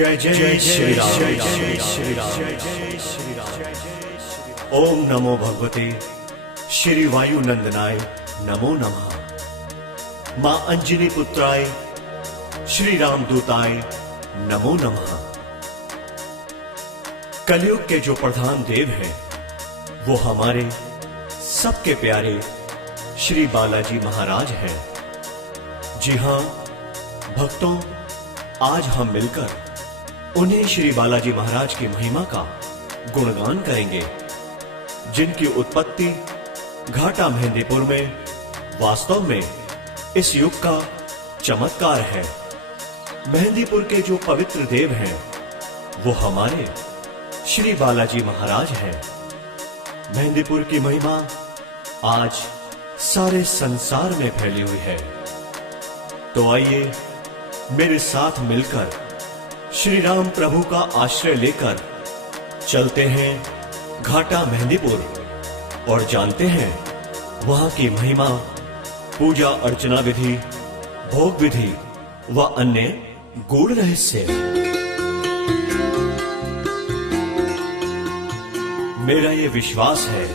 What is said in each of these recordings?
जय जय श्री राम, जय जय श्री राम, जय जय श्री राम। ओम नमो भगवते श्री वायुनंदनाय नमो नमः। मां अंजनी पुत्राय श्री राम दूताय नमो नमः। कलयुग के जो प्रधान देव हैं वो हमारे सबके प्यारे श्री बालाजी महाराज हैं। जी हां भक्तों, आज हम मिलकर उन्हें श्री बालाजी महाराज की महिमा का गुणगान करेंगे, जिनकी उत्पत्ति घाटा मेहंदीपुर में वास्तव में इस युग का चमत्कार है। मेहंदीपुर के जो पवित्र देव हैं वो हमारे श्री बालाजी महाराज हैं। मेहंदीपुर की महिमा आज सारे संसार में फैली हुई है। तो आइए मेरे साथ मिलकर श्री राम प्रभु का आश्रय लेकर चलते हैं घाटा मेहंदीपुर और जानते हैं वहां की महिमा, पूजा अर्चना विधि, भोग विधि व अन्य गूढ़ रहस्य। मेरा ये विश्वास है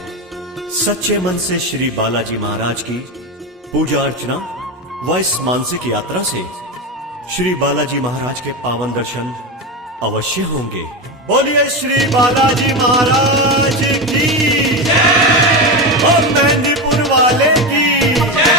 सच्चे मन से श्री बालाजी महाराज की पूजा अर्चना व इस मानसिक यात्रा से श्री बालाजी महाराज के पावन दर्शन अवश्य होंगे। बोलिए श्री बालाजी महाराज की जय और मेहंदीपुर वाले की जय।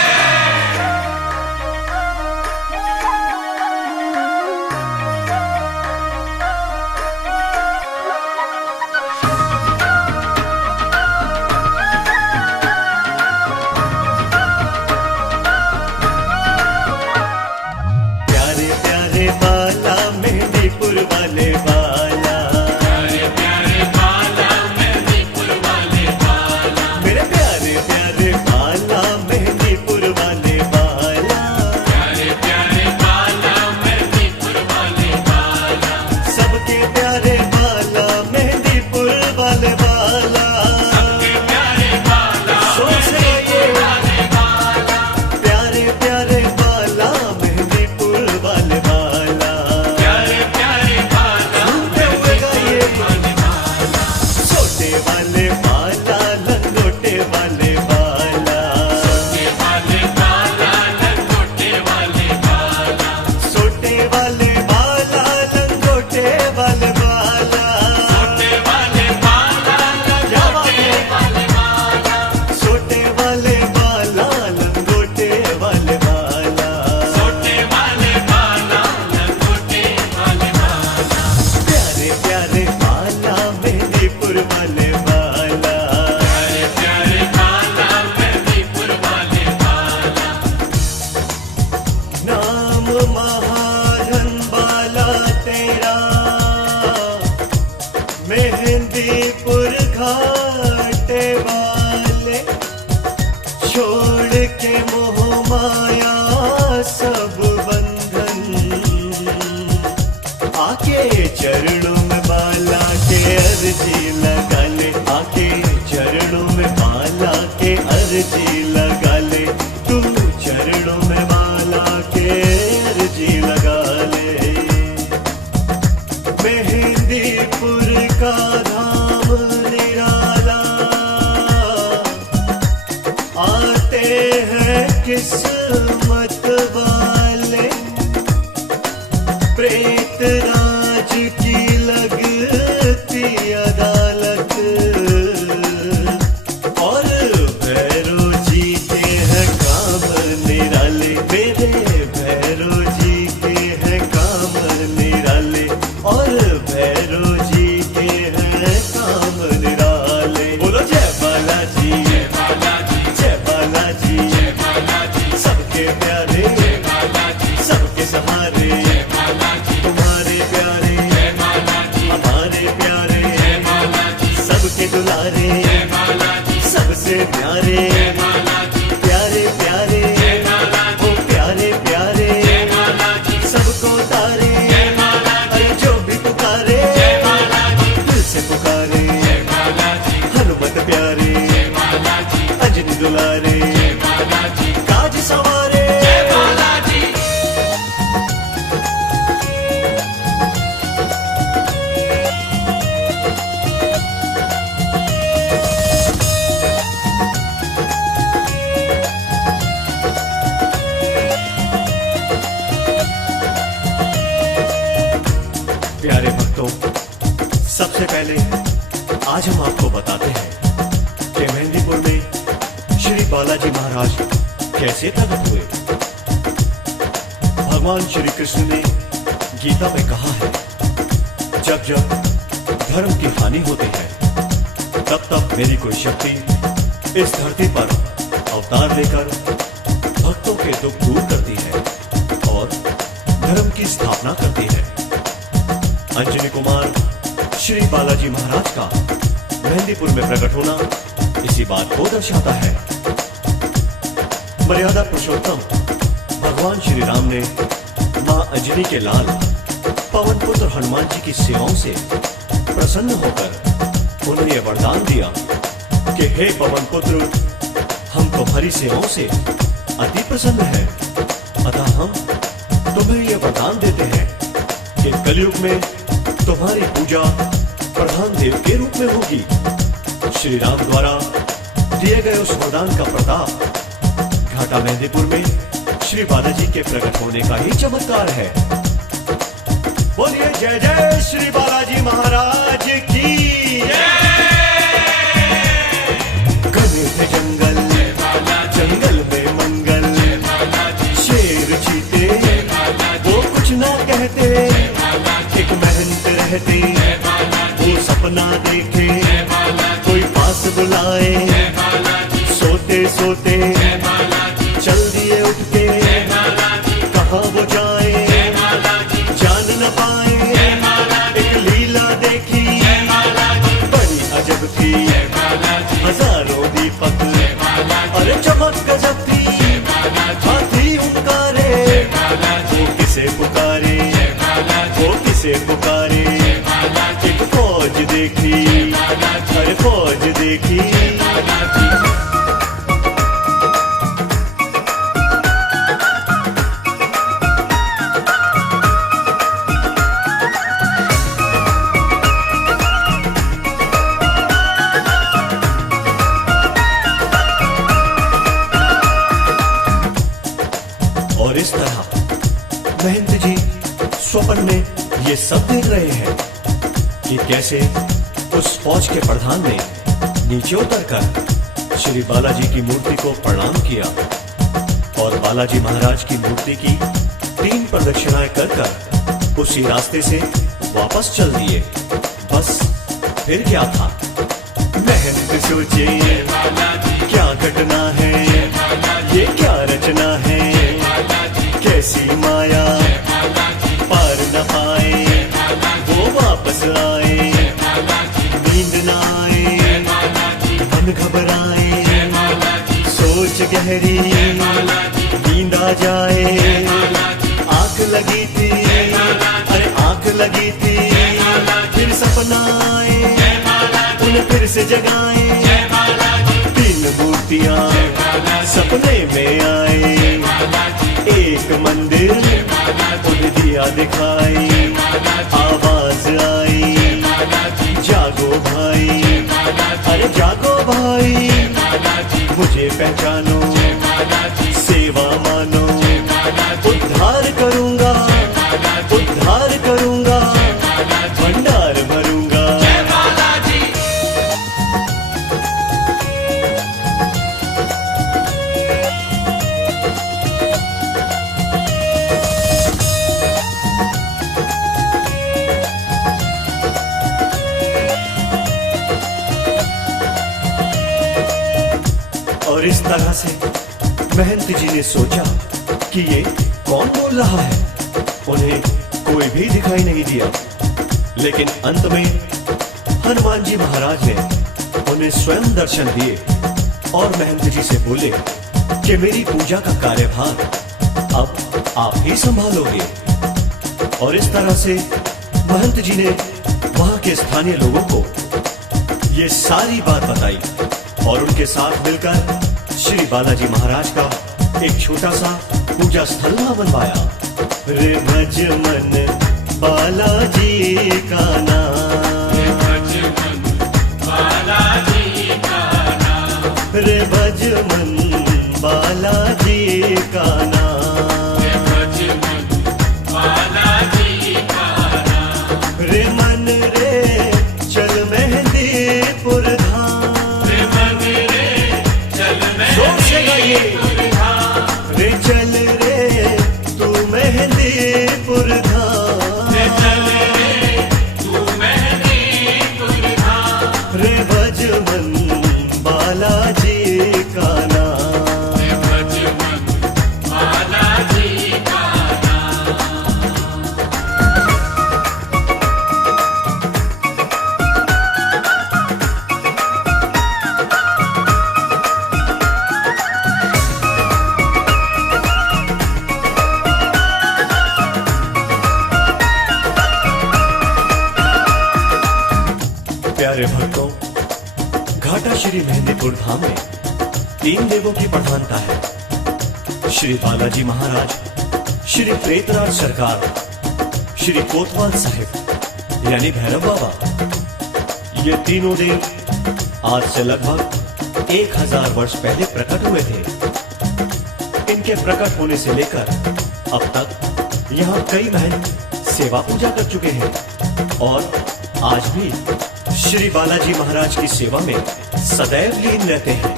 मेहंदीपुर घाटे वाले छोड़ के मोह माया सब बंधन, आके चरणों में बाला के अर्जी लगा ले, आके चरणों में बाला के अर्जी लगा ले, तू चरणों में बाला के अर्जी लगा ले। मेहंदीपुर का धाम निराला, आते हैं किस्मत वाले, प्रेत राज की लगती अदालत, और भैरो जीते हैं काम निराले, मेरे भैरो जीते हैं काम निराले, और भैरो जी के हैं काम निराले। बोलो जय बालाजी, जय बालाजी, जय बालाजी, जय बालाजी, सबके प्यारे, जय बालाजी, सबके सहारे, जय बालाजी, तुम्हारे प्यारे, जय बालाजी, हमारे प्यारे, जय बालाजी, सबके दुलारे, जय बालाजी, सबसे प्यारे, जय बालाजी, प्यारे प्यारे, जय बालाजी, ओ प्यारे प्यारे, जय बालाजी, सबको तारे, जय बालाजी, जो भी पुकारे, जय बालाजी, दिल से पुकारे, जय बालाजी, हनुमत प्यारे, जय बालाजी, अंजनी दुलारे, जय बालाजी, काज सवारे, जय बालाजी। आज हम आपको बताते हैं कि मेहंदीपुर में श्री बालाजी महाराज कैसे प्रकट हुए। भगवान श्री कृष्ण ने गीता में कहा है, जब जब धर्म की हानि होती है तब तब मेरी कोई शक्ति इस धरती पर अवतार लेकर भक्तों के दुख दूर करती है और धर्म की स्थापना करती है। अंजनी कुमार श्री बालाजी महाराज का मेहंदीपुर में प्रकट होना इसी बात को दर्शाता है। मर्यादा पुरुषोत्तम भगवान श्री राम ने मां अंजनी के लाल पवन पुत्र हनुमान जी की सेवाओं से प्रसन्न होकर उन्हें यह वरदान दिया कि हे पवन पुत्र, हम तुम्हारी सेवाओं से अति प्रसन्न हैं, अतः हम तुम्हें यह वरदान देते हैं कि कलयुग में तुम्हारी पूजा प्रधान देव के रूप में होगी। श्री राम द्वारा दिए गए उस वरदान का प्रताप घाटा मेहंदीपुर में श्री बालाजी के प्रकट होने का ही चमत्कार है। बोलिए जय जय श्री बालाजी महाराज की घने थे जंगल, जंगल में मंगल, शेर चीते वो कुछ ना कहते, एक महंत रहते वो सपना देखे, कोई पास बुलाए सोते सोते चल दिए उठ के, कहाँ वो जाए जान न पाए, एक लीला देखी बड़ी अजब थी, हजारों दीपक अरे चमक गजब थी, हाथी उनकारे वो किसे पुकारे, वो किसे पुकारे, एक फौज देखी अरे फौज देखी। और इस तरह महंत जी स्वप्न में ये सब देख रहे हैं कि कैसे उस फौज के प्रधान ने नीचे उतरकर श्री बालाजी की मूर्ति को प्रणाम किया और बालाजी महाराज की मूर्ति की 3 प्रदक्षिणाएं कर उसी रास्ते से वापस चल दिए। बस फिर क्या था, महंत सोचे क्या घटना है, ये क्या रचना है, कैसी माया पार न पाए, वो वापस आए, नींद न आए, मन घबराए, सोच गहरी नींद आ जाए, आंख लगी थी अरे आंख लगी थी, फिर सपना आए उन्हें फिर से जगाए, 3 मूर्तियां सपने में आए, एक मंदिर उन्हें दिया दिखाई, आवाज आई जागो भाई अरे जागो भाई, मुझे पहचानो सेवा मानो, उद्धार करूंगा उद्धार करूंगा, भंडार भरूंगा। और इस तरह से महंत जी ने सोचा कि ये कौन बोल रहा है, उन्हें कोई भी दिखाई नहीं दिया, लेकिन अंत में हनुमान जी महाराज ने उन्हें स्वयं दर्शन दिए और महंत जी से बोले कि मेरी पूजा का कार्यभार अब आप ही संभालोगे। और इस तरह से महंत जी ने वहां के स्थानीय लोगों को ये सारी बात बताई और उनके साथ मिलकर श्री बालाजी महाराज का एक छोटा सा पूजा स्थल वहां बनवाया। रे भज मन बालाजी का नाम, रे भज मन बालाजी का नाम, रे भज मन बालाजी का नाम, रे भज मन बालाजी का नाम, रे मन रे चल मेहंदीपुर घाटा श्री मेहंदीपुर धाम में 3 देवों की प्रधानता है। श्री बालाजी महाराज, श्री प्रेतराज सरकार, श्री कोतवाल साहिब यानी भैरव बाबा। ये तीनों देव आज से लगभग 1000 वर्ष पहले प्रकट हुए थे। इनके प्रकट होने से लेकर अब तक यहाँ कई महंत सेवा पूजा कर चुके हैं और आज भी श्री बालाजी महाराज की सेवा में सदैव लीन रहते हैं।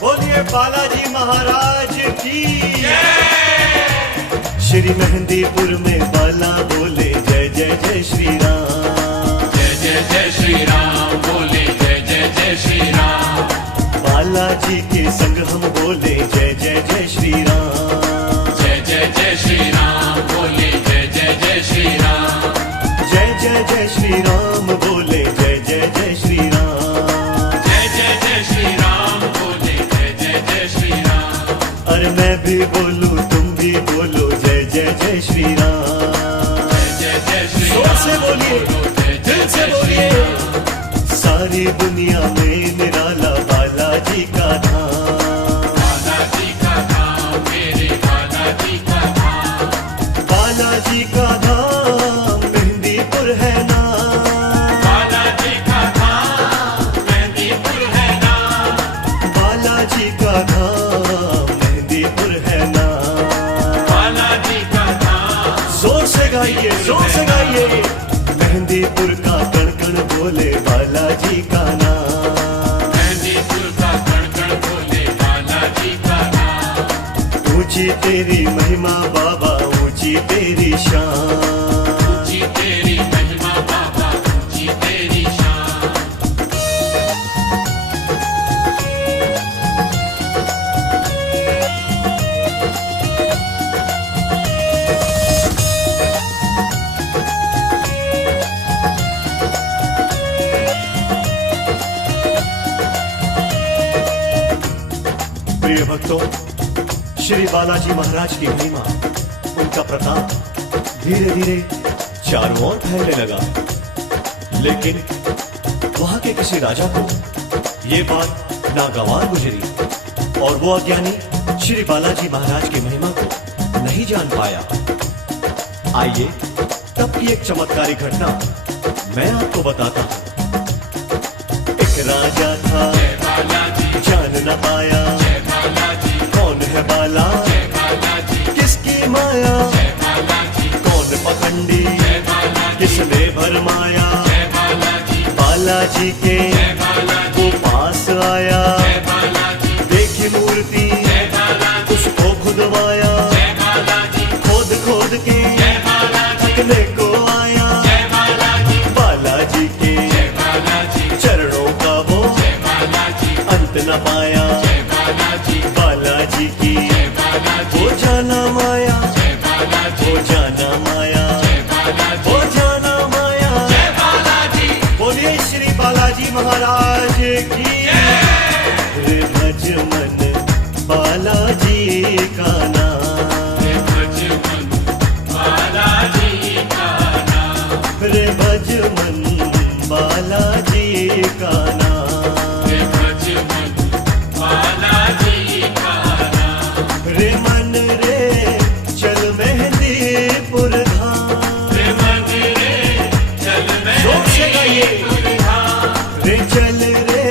बोलिए बालाजी महाराज की जय। श्री मेहंदीपुर में बाला बोले जय जय जय श्री राम, जय जय जय श्री राम, बोले जय जय जय श्री राम। बालाजी के संग हम बोले जय जय जय श्री राम, जय जय जय श्री राम, बोले जय जय जय श्री राम। जय जय जय श्री राम बोले जय जय जय श्री राम, जय जय जय श्री राम, बोले जय जय जय श्री राम। अरे मैं भी बोलूं तुम भी बोलो जय जय जय श्री राम। जय जय श्री जोर राम, से बोलिए, दिल से बोलिए। सारी दुनिया में निराला बालाजी का धाम, बालाजी का धाम, मेरे बालाजी का धाम। बालाजी का धाम मेहंदीपुर है नाम, बालाजी का धाम, मेहंदीपुर है नाम। बालाजी का धाम मेहंदीपुर है नाम। बालाजी का धाम, जोर से गाइए, जोर से गाइए। मेहंदीपुर का कण कण बोले बालाजी का नाम, मेहंदीपुर का कण कण बोले बालाजी का नाम। ऊंची तेरी महिमा बाबा, ऊंची तेरी शान, ऊंची तेरी महिमा बाबा, ऊंची तेरी शान। प्रिय भक्तों, श्री बालाजी महाराज की महिमा, उनका प्रताप धीरे धीरे चारों ओर फैलने लगा। लेकिन वहां के किसी राजा को ये बात नागवार गुजरी और वो अज्ञानी श्री बालाजी महाराज की महिमा को नहीं जान पाया। आइए तब की एक चमत्कारी घटना मैं आपको बताता हूं। एक राजा था, जय बालाजी, जान न पाया जय बालाजी, कौन है बाला, जय बालाजी, किसकी माया, जय बालाजी, कौन पखंडी, जय बालाजी, किसने भरमाया। जय बालाजी, बालाजी के जय बालाजी, वो पास आया, जय बालाजी, देखी मूर्ति जय बालाजी, उसको खुदवाया, जय बालाजी, खोद खोद के जय बालाजी, थकने को आया। जय बालाजी, बालाजी के जय बालाजी, चरणों का वो जय बालाजी, अंत न पाया। जय बालाजी, बालाजी की जय बालाजी, वो जाना माया, जय बालाजी, वो जाना माया, जय बालाजी, वो जाना माया। जय बालाजी। बोलिए श्री बालाजी महाराज की रे भज मन बालाजी का नाम, रे भज मन बालाजी का नाम, रे भज मन बालाजी का नाम। रे भज मन बालाजी का नाम। रे मन रे चल मेहंदीपुर धाम, रे मन रे चल जोर से गाइए। मेहंदीपुर धाम। रे चल रे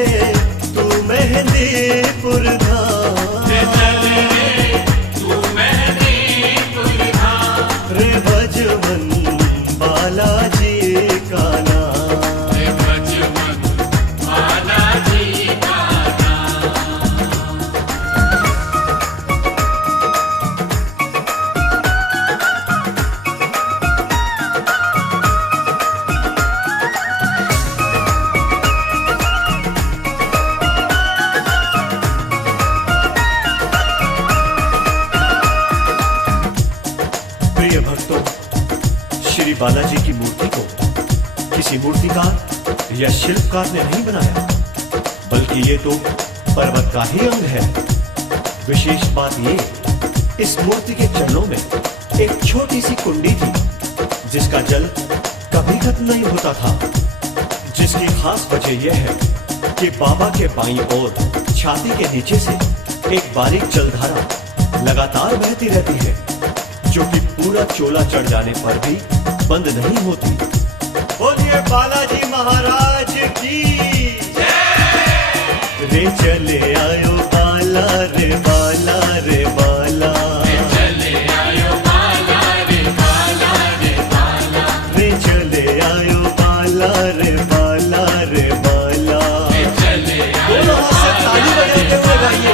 तू मेहंदीपुर धाम, रे चल रे तू मेहंदीपुर धाम। रे भज मन बालाजी का नाम। रे भज मन बालाजी का नाम। प्रिय भक्तों, श्री बालाजी की मूर्ति को किसी मूर्तिकार या शिल्पकार ने नहीं बनाया, बल्कि ये तो पर्वत का ही अंग है। विशेष बात ये, इस मूर्ति के चरणों में एक छोटी सी कुंडी थी जिसका जल कभी खत्म नहीं होता था, जिसकी खास वजह यह है कि बाबा के बाईं ओर छाती के नीचे से एक बारीक जलधारा लगातार बहती रहती है, जो कि पूरा चोला चढ़ जाने पर भी बंद नहीं होती। बोलिए बालाजी महाराज की रे चले आयो बाला रे बाला रे बाला, चले आयो बाला रे बाला रे बाला, रे चले आयो बाला रे बाला रे बाला। चले दोनों हाथ से ताली बजाते हुए गाइए।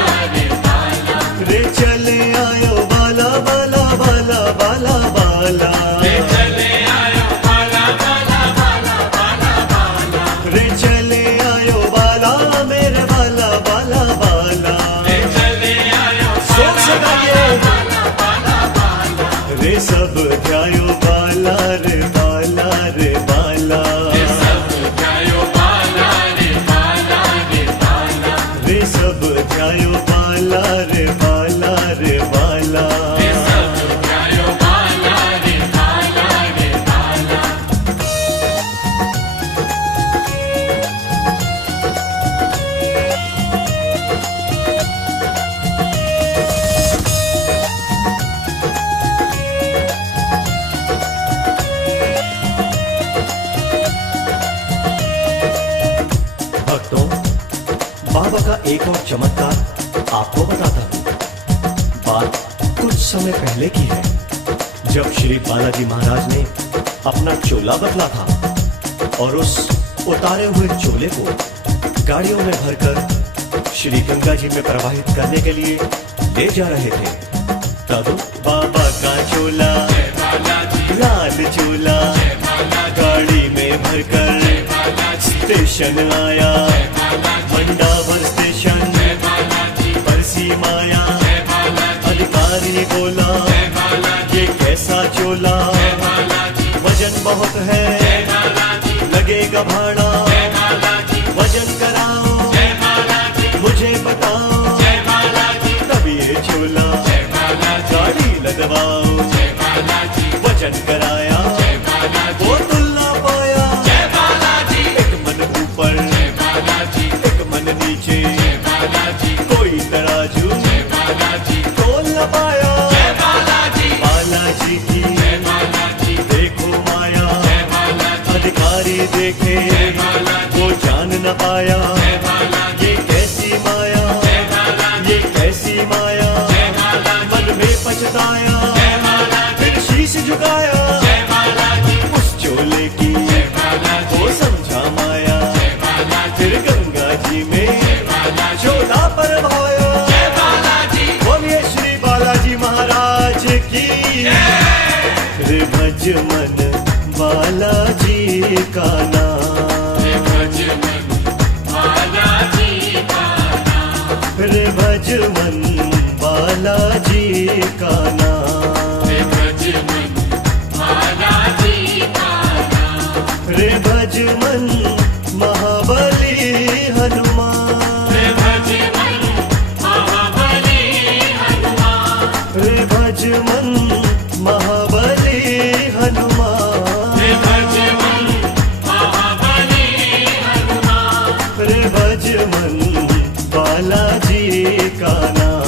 रे चले आयो बाला बाला बाला बाला बाला, चले आयो बाला बाला बाला बाला बाला, रे चले आयो बाला मेरे बाला बाला बाला। चले आयो जोर से गाइए। बाला बाला बाला, रे सब ध्यायो बाला रे बाला रे बाला, सब जायो बाला रे बाला रे बाला, रे सब ध्यायो बाला रे बाला रे बाला। सब जायो बाला रे बाला रे बाला। भक्तों, बाबा का एक और चमत्कार आपको बताता हूँ। बात कुछ समय पहले की है, जब श्री बालाजी महाराज ने अपना चोला बदला था और उस उतारे हुए चोले को गाड़ियों में भरकर श्री गंगा जी में प्रवाहित करने के लिए ले जा रहे थे। तब बाबा का चोला, लाल चोला, गाड़ी में भरकर स्टेशन आया। मंडावर स्टेशन परसी माया, अधिकारी बोला ये कैसा चोला, वजन बहुत है लगेगा भाड़ा, वजन कराओ मुझे बताओ, तब ये चोला गाड़ी लगवाओ। वजन कराया वो तुलना पाया, एक मन ऊपर एक मन नीचे, कोई तराजू तोल न पाया। बालाजी की देखो माया, अधिकारी देखे वो जान न पाया। ये कैसी माया, ये कैसी माया, मन में पछताया, फिर शीश झुकाया। उस चोले की वो समझा माया, फिर गंगा जी में चोला परवाया। बोलिए श्री बालाजी महाराज की। रे भज मन बालाजी का नाम, रे भज मन बालाजी का नाम, रे भज मन महाबली हनुमान, रे भज मन महाबली हनुमान, रे भज मन बालाजी का नाम।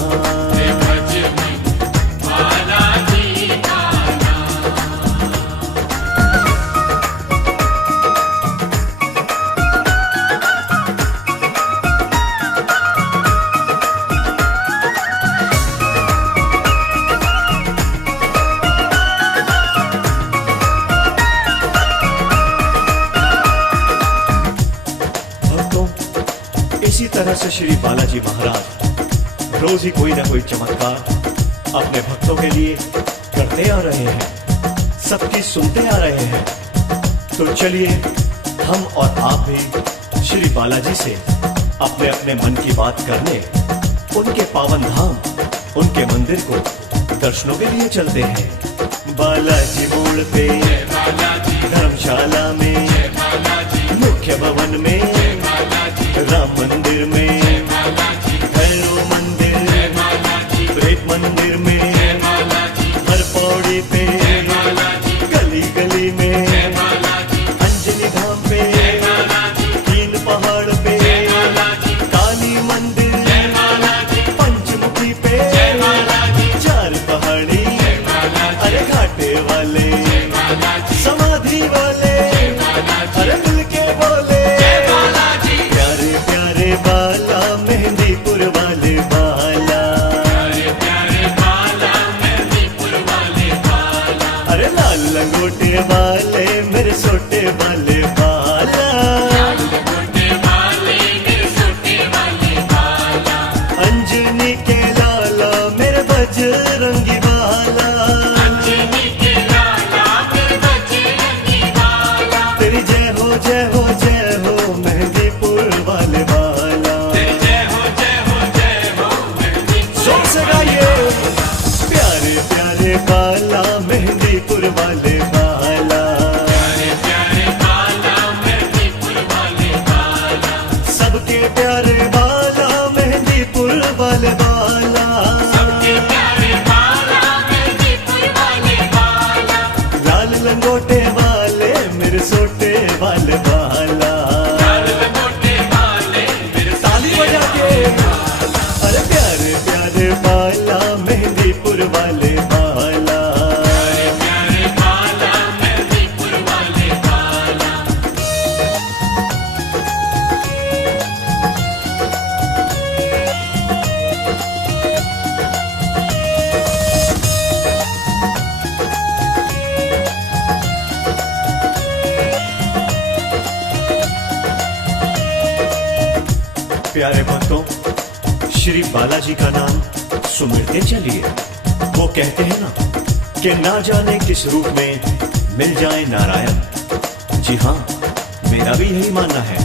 भक्तों, इसी तरह से श्री बालाजी महाराज रोज ही कोई ना कोई चमत्कार अपने भक्तों के लिए करते आ रहे हैं, सबकी सुनते आ रहे हैं। तो चलिए हम और आप भी श्री बालाजी से अपने अपने मन की बात करने उनके पावन धाम, उनके मंदिर को दर्शनों के लिए चलते हैं। बालाजी मोड़ पे, धर्मशाला में, मुख्य भवन में, राम मंदिर में, भैरव मंदिर, प्रेत मंदिर में, हर पौड़ी पे, गली गली में, अंजनी धाम पे, तीन पहाड़ पे, प्यारे बाला मेहंदीपुर वाले बाला, सबके प्यारे बाला मेहंदीपुर वाले बाला, लाल लंगोटे वाले मेरे सोटे वाले बाला, लाल लंगोटे वाले मेरे ताली बजा के अरे प्यारे प्यारे बाला मेहंदीपुर वाले बाला। प्यारे बाला मेहंदीपुर वाले बाला। प्यारे भक्तों, श्री बालाजी का नाम सुमिरते चलिए। वो कहते हैं ना कि ना जाने किस रूप में मिल जाए नारायण। जी हाँ, मेरा भी यही मानना है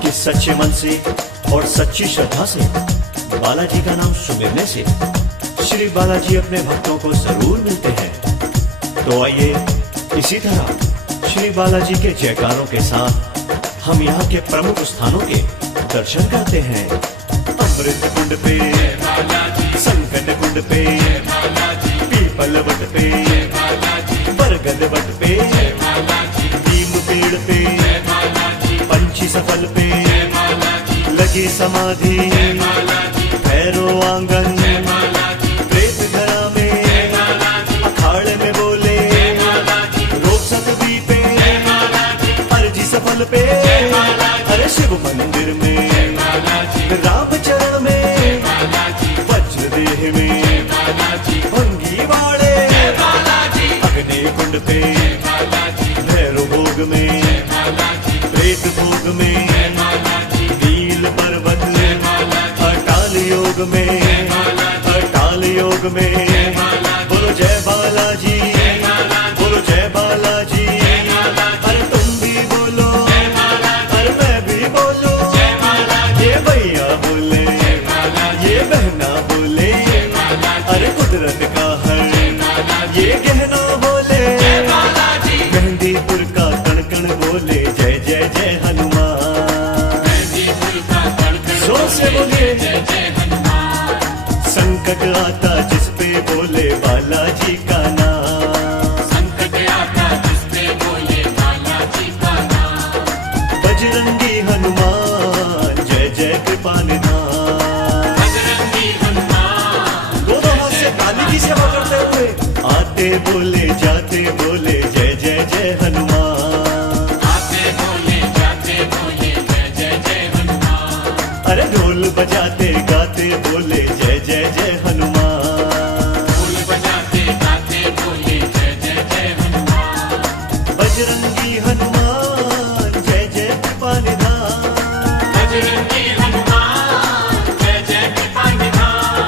कि सच्चे मन से और सच्ची श्रद्धा से बालाजी का नाम सुमिरने से श्री बालाजी अपने भक्तों को जरूर मिलते हैं। तो आइए इसी तरह श्री बालाजी के जयकारों के साथ हम यहाँ के प्रमुख स्थानों के दर्शन करते हैं। अमृत कुंड पे, संकट कुंड पे, पीपल वट पे, बरगद वट पे, नीम पेड़ पे, पंछी सफल पे, लगी समाधि, भैरो आंगन, प्रेत घरा में, अखाड़े में बोले, रोक सतबी पे, अर्जी सफल पे, अरे शिव मंदिर में, राम चरण में, वज्र देह में, भंगी वाले, अग्नि कुंड पे, भैरव भोग में, प्रेत भोग में, नील पर्वत, अटाल योग में, अटाल योग में, बोलो जय बालाजी, बोलो जय बालाजी, अरे तुम भी बोलो, अरे मैं भी बोलूं, ये भैया बोले, ये बहना बोले, अरे कुदरत का हर ये गहना बोले, मेहंदीपुर का कण कण बोले, जय जय जय हनुमान। मेहंदीपुर का कण-कण जोर से बोलिए, जय जय हनुमान। संकट आता जिस पे बोले बालाजी का नाम, संकट आता जिस पे बोले बालाजी का नाम। बजरंगी हनुमान जय जय कृपा निधान। बजरंगी हनुमान दोनों हाथ से काली की सेवा करते हुए आते बोले जाते बोले, जय जय जय हनुमान। आते बोले जाते बोले, जय जय जय हनुमान। अरे ढोल बजाते गाते बोले, जय जय जय हनुमान। फूल बजाते गाते बोले, जय जय जय हनुमान। बजरंगी हनुमान जय जय कृपा निधान। बजरंगी हनुमान जय जय कृपा निधान।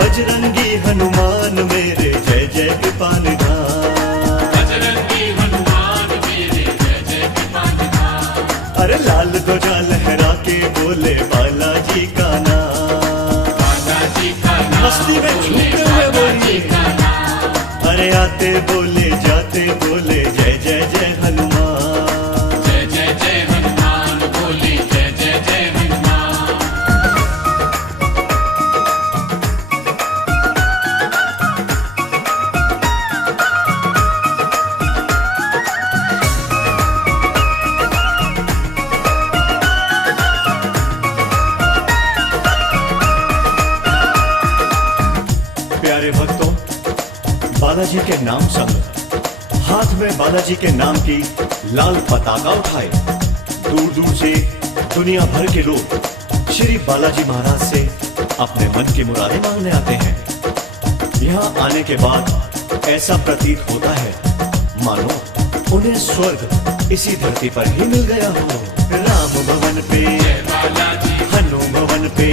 बजरंगी हनुमान मेरे जय जय कृपा निधान। बजरंगी हनुमान मेरे जय जय कृपा निधान। अरे लाल ध्वजा लहरा के बोले बालाजी का नाम। बालाजी का नाम मस्ती में झूमते हुए बालाजी बोलिए, का नाम। अरे आते बोले जाते बोले, जय जय जय हनुमान। जय जय जय हनुमान बोले, जय जय जय हनुमान। प्यारे भक्तों, बालाजी के नाम संग हाथ में बालाजी के नाम की लाल पताका उठाए दूर दूर से दुनिया भर के लोग श्री बालाजी महाराज से अपने मन की मुरादें मांगने आते हैं। यहाँ आने के बाद ऐसा प्रतीत होता है मानो उन्हें स्वर्ग इसी धरती पर ही मिल गया हो। राम भवन पे, हनु भवन पे,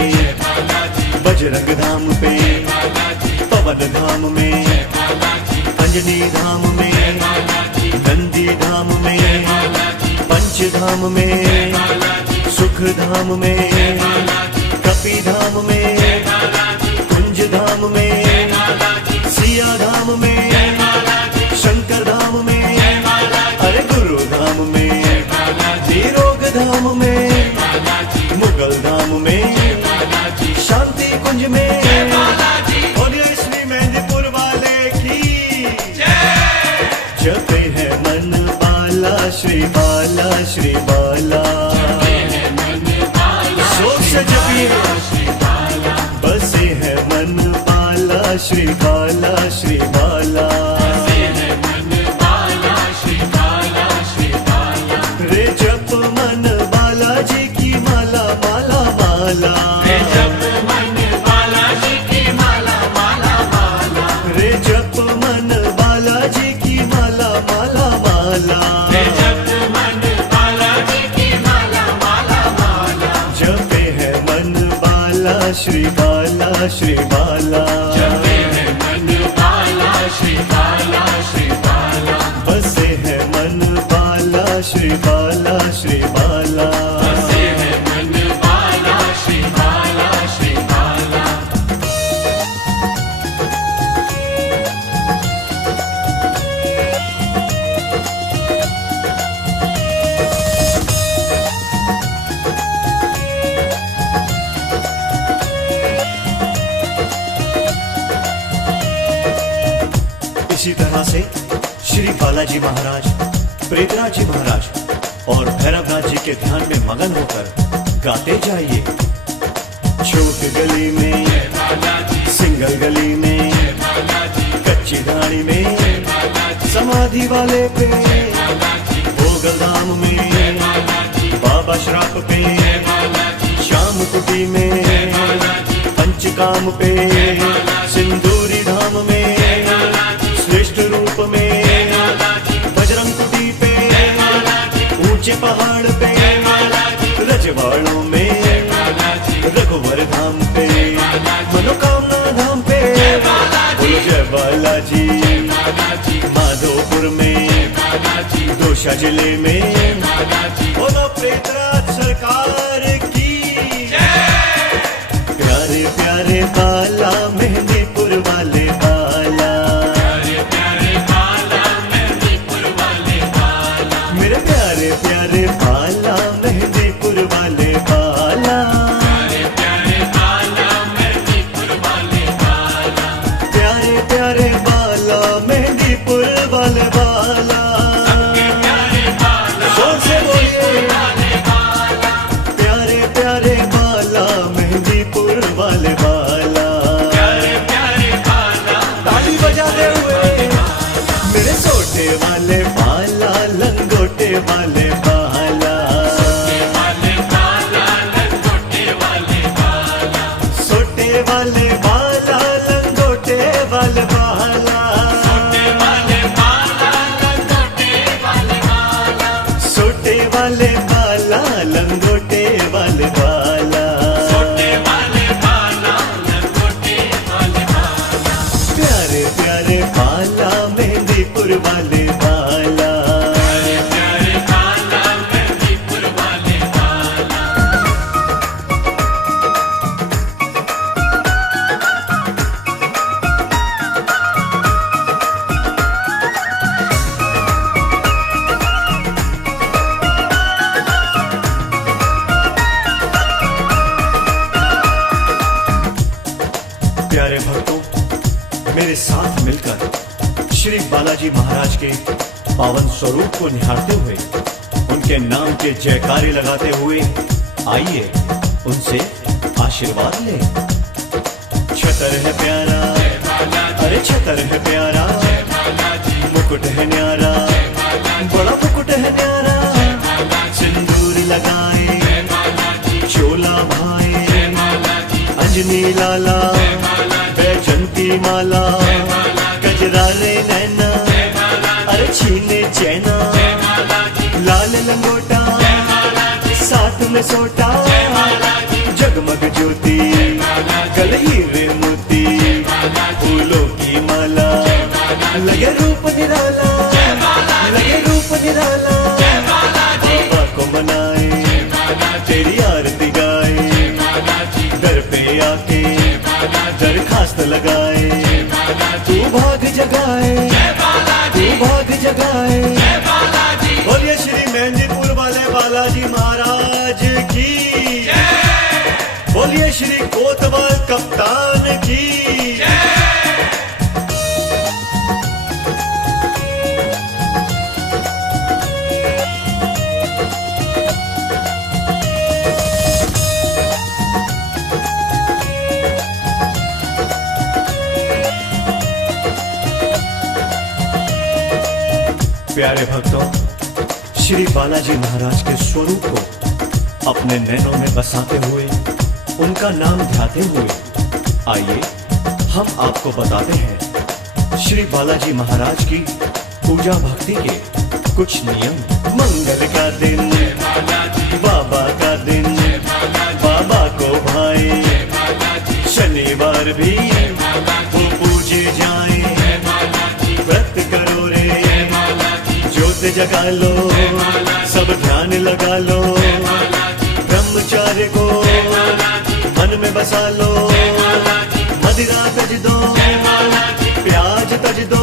बजरंग धाम पे, पवन धाम में, अंजनी धाम में, नंदी धाम में, पंच धाम में, सुख धाम में, कपि धाम में, कुंज धाम में, सिया धाम में, शंकर धाम में, अरे गुरु धाम में, निरोग धाम में, मुगल धाम में, शांति कुंज में, और ये श्री मेहंदीपुर वाले की जपे है मन बाला श्री बाला श्री बाला, शोक से जपिए बसे है मन बाला श्री बाला श्री बाला, रे जप मन बालाजी की माला माला माला, रे जप मन बालाजी की माला माला माला, रे जप मन बालाजी की माला माला माला, रे जप मन बालाजी की माला माला माला, जपे है मन बाला श्री बाला श्री बाला, जपे है मन बाला श्री बाला श्री बाला, बसे है मन बाला श्री बाला श्री बाला, बसे है मन बाला श्री बाला श्री बाला। इसी तरह से श्री बालाजी महाराज, प्रेतराज जी महाराज और भैरवनाथ जी के ध्यान में मगन होकर गाते जाइए। छोट गली में, सिंगल गली में, कच्ची धाड़ी में, समाधि वाले पे, भोगधाम में, बाबा श्राप पे, श्याम कुटी में, पंचकाम पे, सिंदूरी धाम में, श्रेष्ठ रूप में, बजरंग कुटी पे, ऊंचे पहाड़ पे, रजवाड़ों में, रघुवर धाम पे, मनोकामना धाम पे, बोलो जय बालाजी, माधोपुर में, दोषा जिले में, बोलो प्रेतराज सरकार की, प्यारे प्यारे बाला मेहंदीपुर वाले बाला, मेरे प्यारे प्यारे बाला मेहंदीपुर वाले बाला, प्यारे प्यारे बाला मेहंदीपुर वाले बाला, जोर से बोलिए, प्यारे प्यारे बाला मेहंदीपुर वाले बाला, ताली बजाते हुए मेरे सोटे वाले बाला, लंगोटे वाले बाला, सोटे वाले बाला, लंगोटे वाले बाला, सोटे वाले बाला, लंगोटे वाले बाला, प्यारे प्यारे बाला मेहंदीपुर वाले बाला, प्यारे भक्तों, मेरे साथ मिलकर श्री बालाजी महाराज के पावन स्वरूप को निहारते हुए, उनके नाम के जयकारे लगाते हुए आइए उनसे आशीर्वाद लें। छतर है प्यारा, अरे छतर है प्यारा, मुकुट है न्यारा, बड़ा मुकुट है न्यारा, सिंदूर लगाए, चोला भाई, अंजनी लाला, बैजंती माला, गजरारे नैना, अरे छीने चैना, लाल लंगोटा, साथ में सोटा, जगमग ज्योति, गल हीरे मोती, फूलों की माला, लगे रूप निराला, लगे रूप निराला, बाबा को मनाए, तेरी आरती गाए, दर पे आके दरखास्त लगाए, तू भाग जगाए, तू भाग जगाए, बोलिए श्री मेहंदीपुर वाले बालाजी महाराज की। बोलिए श्री कोतवाल कप्तान की। प्यारे भक्तों, श्री बालाजी महाराज के स्वरूप को अपने नैनों में बसाते हुए, उनका नाम ध्याते हुए, आइए हम आपको बताते हैं श्री बालाजी महाराज की पूजा भक्ति के कुछ नियम। मंगल का दिन, बाबा का दिन, बाबा को भाई शनिवार भी वो पूजे जाए। व्रत करो रे, ज्योत जगा लो, सब ध्यान लगा लो, ब्रह्मचार्य को मन में बसा लो, मदिरा तज दो, प्याज तज दो,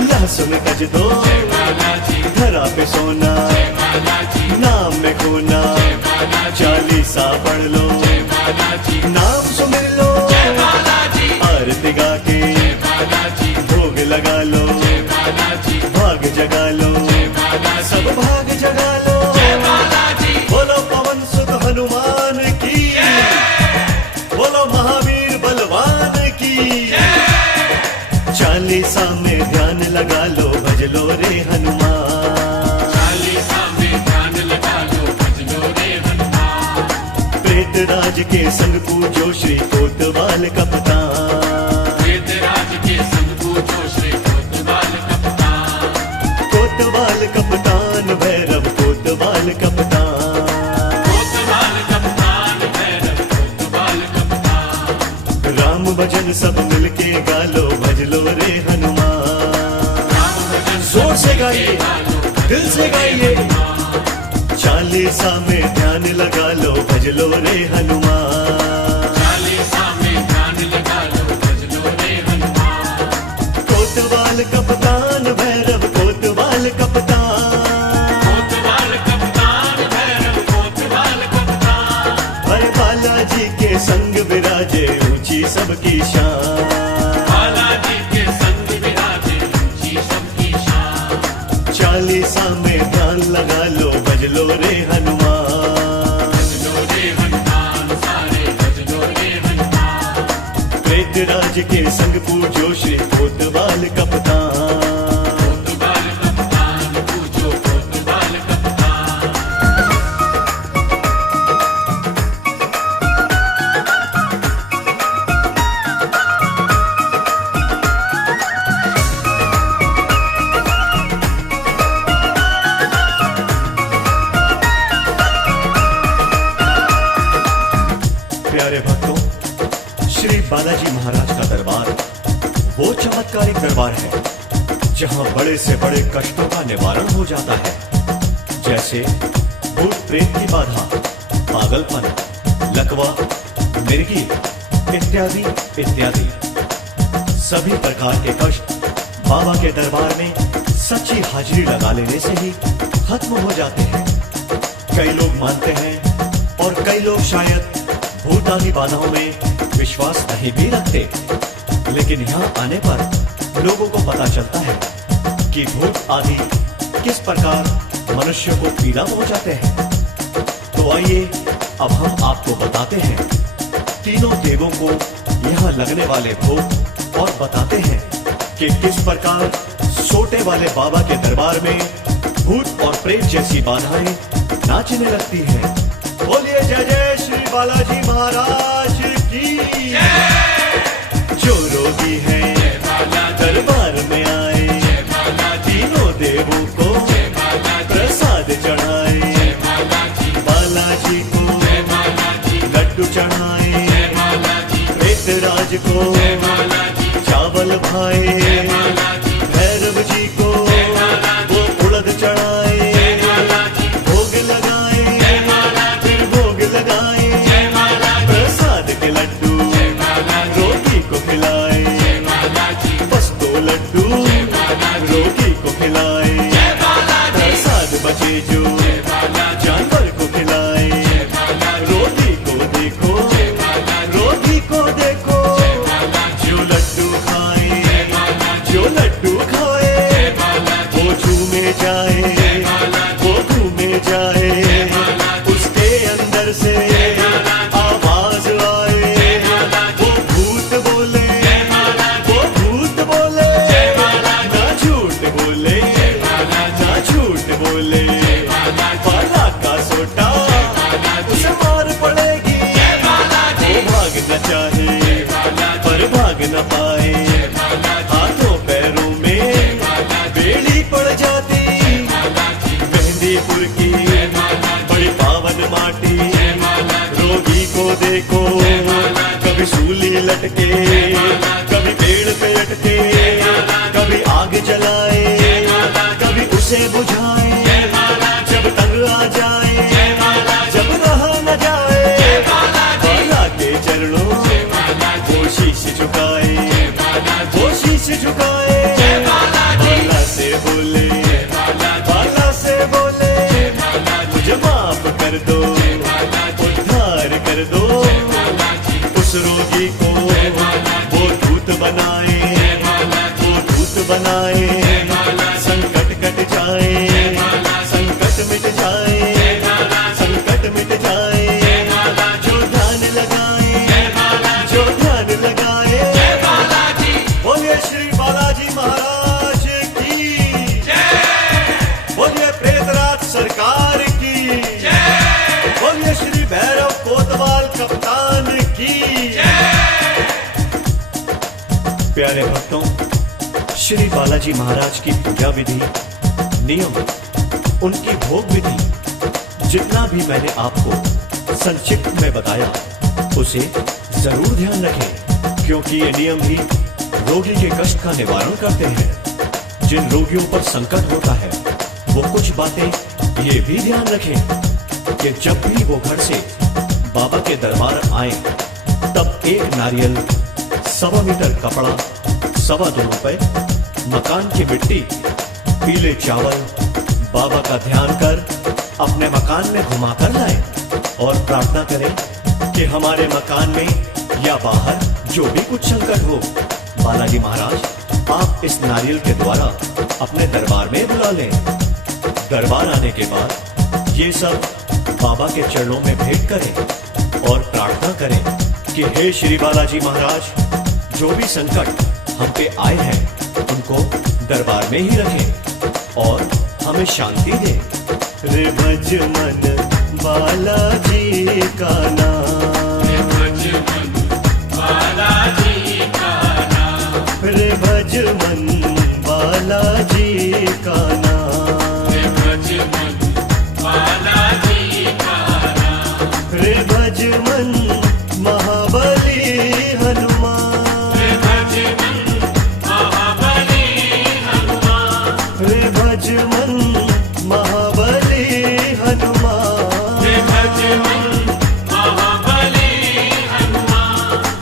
लहसुन तज दो, धरा पे सोना, नाम में खोना, चालीसा पढ़ लो, नाम सुमिर लो, आरती गा के भोग लगा लो, भाग जगा लो, सब भाग जगा लो। बोलो पवन सुत हनुमान की, बोलो महावीर बलवान की। चालीसा में ध्यान लगा लो, भज लो रे हनुमान। चालीसा में ध्यान लगा लो, भज लो रे हनुमान। प्रेत राज के संग पूजो श्री कोतवाल कप्तान। प्रेत राज के संग पूजो श्री कोतवाल कप्तान। कोतवाल कप्तान भैरव कोतवाल कप्तान। कोतवाल कप्तान भैरव कोतवाल कप्तान। राम भजन सब मिलके गा लो, भज लो रे हनुमान। राम भजन जोर से गाइए, दिल से गाइए। चालीसा में ध्यान लगा लो, भज लो रे हनुमान। चालीसा में ध्यान लगा लो, भज लो रे हनुमान। कोतवाल कप्तान भैरव कोतवाल कप्तान। कोतवाल कप्तान भैरव कोतवाल कप्तान। हर बालाजी के संग विराजे, ऊंची सबकी शान। बालाजी के संग विराजे, ऊंची सबकी शान। चालीसा में ध्यान लगा लो, भज लो रे हनुमान। भज लो रे हनुमान सारे, भज लो रे हनुमान। प्रेत राज के संग पूजो श्री कोतवाल कप्तान। कोतवाल कप्तान पूजो कोतवाल कप्तान। प्यारे भक्तों, श्री बालाजी महाराज का दरबार वो चमत्कारिक दरबार है जहां बड़े से बड़े कष्टों का निवारण हो जाता है, जैसे भूत प्रेत की बाधा, पागलपन, लकवा, मिर्गी इत्यादि इत्यादि। सभी प्रकार के कष्ट बाबा के दरबार में सच्ची हाजिरी लगा लेने से ही खत्म हो जाते हैं। कई लोग मानते हैं और कई लोग शायद भूत आदि बाधाओं में विश्वास नहीं भी रखते, लेकिन यहाँ आने पर लोगों को पता चलता है कि भूत आदि किस प्रकार मनुष्य को पीड़ा पहुंचाते हैं। तो आइए अब हम आपको बताते हैं तीनों देवों को यहाँ लगने वाले भोग और बताते हैं कि किस प्रकार सोटे वाले बाबा के दरबार में भूत और प्रेत जैसी बाधाएं नाचने लगती हैं। बोलिए जय जय श्री बालाजी महाराज की। जो रोगी है दरबार में आए, तीनों देवों को प्रसाद चढ़ाए, बालाजी को लड्डू चढ़ाए, प्रेत राज को चावल खाए, भैरव जी को वो उड़द चढ़ाए, भोग लगाए, फिर भोग लगाए, प्रसाद के लड्डू रोगी को खिलाए, बस 2 लड्डू रोगी को खिलाए, प्रसाद बचे जो जानवर को खिलाए, रोगी को देखो को देखो, कभी सूली लटके, कभी पेड़ पे लटके, कभी आग जलाए, कभी उसे बुझाए, जब तंग आ जाए, जब रहा न जाए, बाला के चरणों वो शीश झुकाए, वो शीश झुकाए, बाला से बोले, बाला से बोले, मुझे माफ कर दो, उद्धार कर दो, उस रोगी को वो दूत बनाए, वो दूत बनाए, संकट कट जाए, संकट मिट जाए, संकट मिट जाए, जो ध्यान लगाए, जो ध्यान लगाए, बोलिए श्री बालाजी महाराज की, बोलिए प्रेतराज सरकार की, बोलिए श्री भैरव कोतवाल कप्तान की। प्यारे भक्तों, श्री बालाजी महाराज की पूजा विधि, नियम, उनकी भोग विधि जितना भी मैंने आपको संक्षिप्त में बताया उसे जरूर ध्यान रखें, क्योंकि ये नियम ही रोगी के कष्ट का निवारण करते हैं। जिन रोगियों पर संकट होता है वो कुछ बातें ये भी ध्यान रखें कि जब भी वो घर से बाबा के दरबार आए तब एक नारियल, 1.25 मीटर कपड़ा, 2.25 रुपए, मकान की मिट्टी, पीले चावल बाबा का ध्यान कर अपने मकान में घुमा कर लाए और प्रार्थना करें कि हमारे मकान में या बाहर जो भी कुछ संकट हो, बालाजी महाराज आप इस नारियल के द्वारा अपने दरबार में बुला लें। दरबार आने के बाद ये सब बाबा के चरणों में भेंट करें और प्रार्थना करें कि हे श्री बालाजी महाराज, जो भी संकट हम पे आए हैं उनको दरबार में ही रखें और हमें शांति दें। रे भज मन बालाजी का नाम, रे भज मन बालाजी का नाम, रे भज मन महाबली हनुमान, रे भज मन महाबली हनुमान,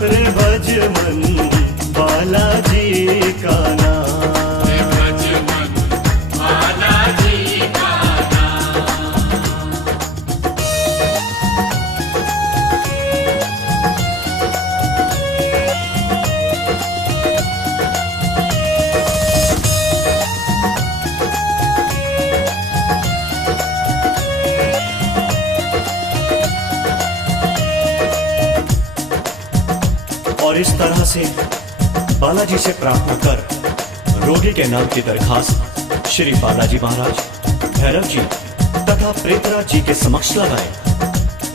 रे भज मन बालाजी का नाम। और इस तरह से बालाजी से प्रार्थना कर रोगी के नाम की दरखास्त श्री बालाजी महाराज, भैरव जी तथा प्रेतराज जी के समक्ष लगाएं।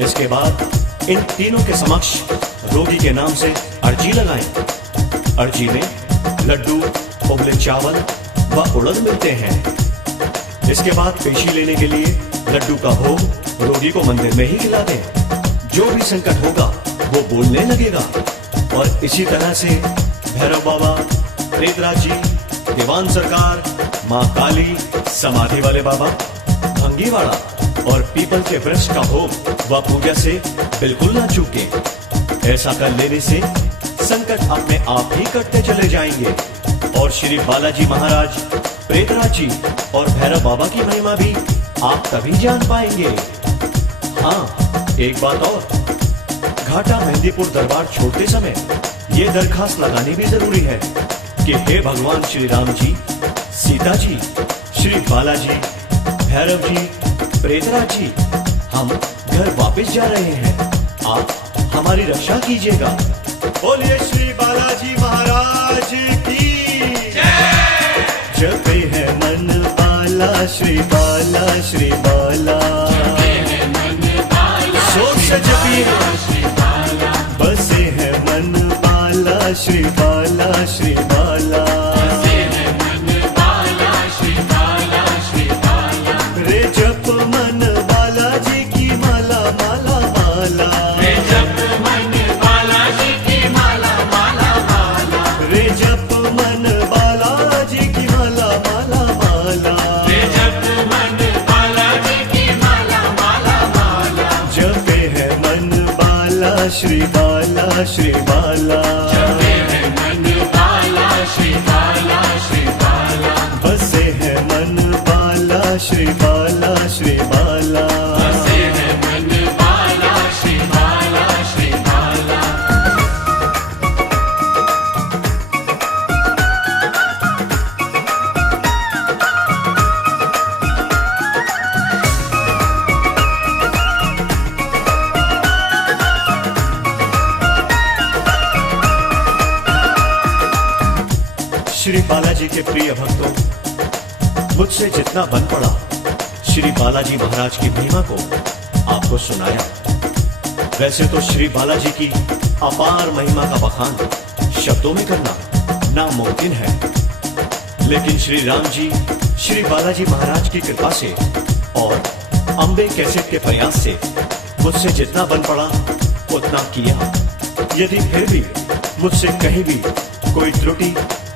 इसके बाद इन तीनों के समक्ष रोगी के नाम से अर्जी लगाएं। अर्जी में लड्डू, उबले चावल व उड़द मिलते हैं। इसके बाद पेशी लेने के लिए लड्डू का भोग रोगी को मंदिर में ही खिला दें। जो भी संकट होगा वो बोलने लगेगा। और इसी तरह से भैरव बाबा, प्रेतराज जी, दीवान सरकार, माँ काली, समाधि वाले बाबा, भंगीवाड़ा और पीपल के वृक्ष का भोग व पूजा से बिल्कुल ना चूके। ऐसा कर लेने से संकट अपने आप ही कटते चले जाएंगे और श्री बालाजी महाराज, प्रेतराज जी और भैरव बाबा की महिमा भी आप तभी जान पाएंगे। हाँ, एक बात और, घाटा मेहंदीपुर दरबार छोड़ते समय ये दरखास्त लगानी भी जरूरी है कि हे भगवान श्री राम जी, सीता जी, श्री बालाजी, भैरव जी, प्रेतराज जी, हम घर वापस जा रहे हैं, आप हमारी रक्षा कीजिएगा। बोलिए श्री बालाजी महाराज की जपे है मन बाला, श्री बाला, श्री बाला, सोच से जपिए बसे है मन बाला, श्री बाला, श्री बाला, रे जप मन बालाजी की माला, माला, माला, रे जप श्री बाला श्री बाला, जपे है मन बाला श्री बाला श्री बाला, बसे है मन बाला श्री बाला श्री बाला। बसे है मन बाला श्री बाला श्री बाला। श्री बालाजी के प्रिय भक्तों, मुझसे जितना बन पड़ा श्री बालाजी महाराज की महिमा को आपको सुनाया। वैसे तो श्री बालाजी की अपार महिमा का बखान शब्दों में करना नामुमकिन है, लेकिन श्री राम जी श्री बालाजी महाराज की कृपा से और अम्बे कैसेट के प्रयास से मुझसे जितना बन पड़ा उतना किया। यदि फिर भी मुझसे कहीं भी कोई त्रुटि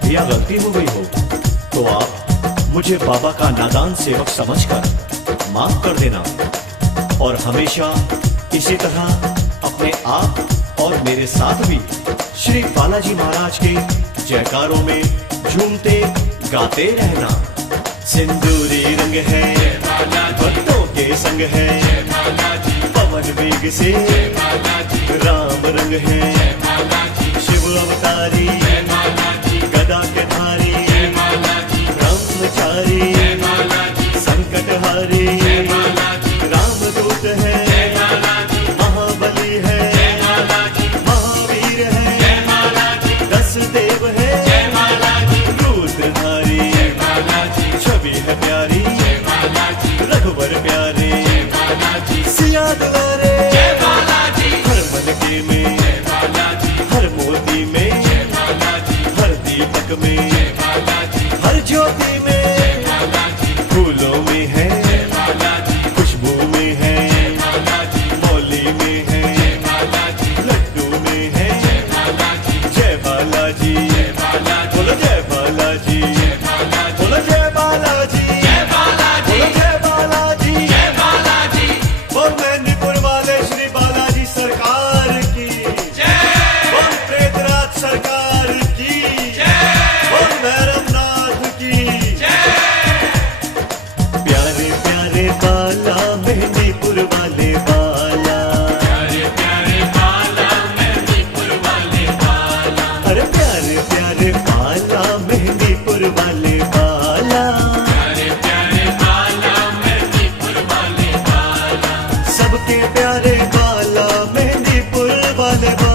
या गलती हो गई हो तो आप मुझे बाबा का नादान सेवक समझकर माफ कर देना, और हमेशा इसी तरह अपने आप और मेरे साथ भी श्री बालाजी महाराज के जयकारों में झूमते गाते रहना। सिंदूरी रंग है भक्तों के संग है, पवन वेग से राम रंग है, शिव अवतारी गदा के धारी ब्रह्मचारी संकटहारी, रामदूत है महाबली है महावीर है, 10 देव है रुद्रधारी, छवि है प्यारी रघुवर प्यारे, सिया दुलारे हर मन के में हर मोती में हर दीपक में हर ज्योति में, फूलों में है खुशबू में है मौली में है लड्डू में है, जय बालाजी बोलो जय बालाजी बोलो जय बालाजी बोलो जय बालाजी बोल मैनीपुर वाले श्री बालाजी सरकार की बोल प्रेतराज सरकार की बोल भैरवनाथ की। प्यारे प्यारे बाला मेहंदीपुर वाले बाला, प्यारे प्यारे बाला मेहंदीपुर वाले बाला, अरे प्यारे प्यारे बाला मेहंदीपुर वाले बाला, प्यारे प्यारे बाला मेहंदीपुर वाले बाला, सबके प्यारे बाला मेहंदीपुर वाले बाला।